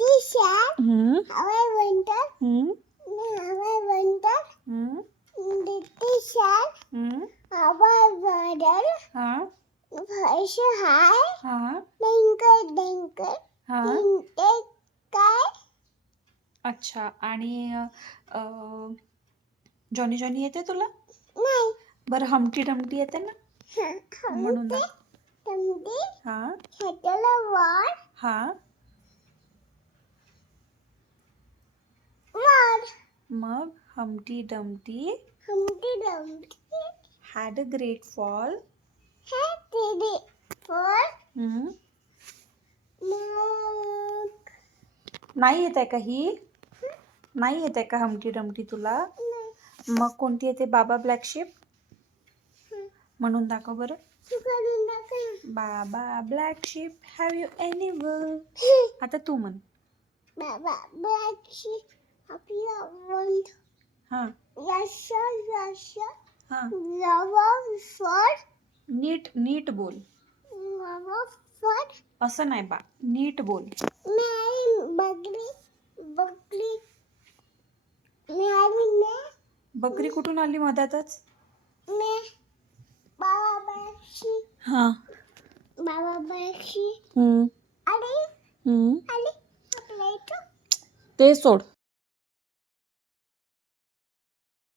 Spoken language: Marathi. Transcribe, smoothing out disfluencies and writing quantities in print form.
टीचर हम्म हवाई बनतात हम्म हवाई बनतात हम्म टीचर हम्म हवाई बदल हा फर्श हाय हा डेंकर डेंकर हा ते काय अच्छा. आणि जॉनी जॉनी येते तुला? नाही बरं हमटी डमटी येते ना? म्हणून ते ना. तमदी हा खेतला वार हा वार मग हमटी Dumpty हमटी Dumpty had a great fall. है तेरे फॉर हम्म मग नाही येत आहे का ही? नाही येत आहे का हमटी डमटी तुला? मग कोणती येते? बाबा ब्लॅक शिप म्हणून दाखव बरं. तू करून दाखव बाबा black ship have you any वर? आता तू म्हण. बाबा ब्लॅकशी आपला वंत हा यशा यशा हा लवा फॉर नीट नीट बोल. लवा फॉर असं नाही बा, नीट बोल. मैं बकरी बकरी मैं बकरी कुठून आली मधातच? मैं बाबा ब्लॅकशी हा बाबा ब्लॅकशी हम्म अरे हम्म अरे आपल्या इथं ते सोड.